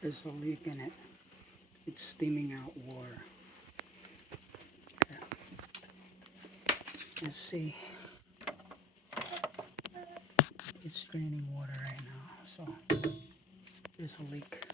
There's a leak in it. It's steaming out water. Okay. Let's see. It's draining water right now, so there's a leak.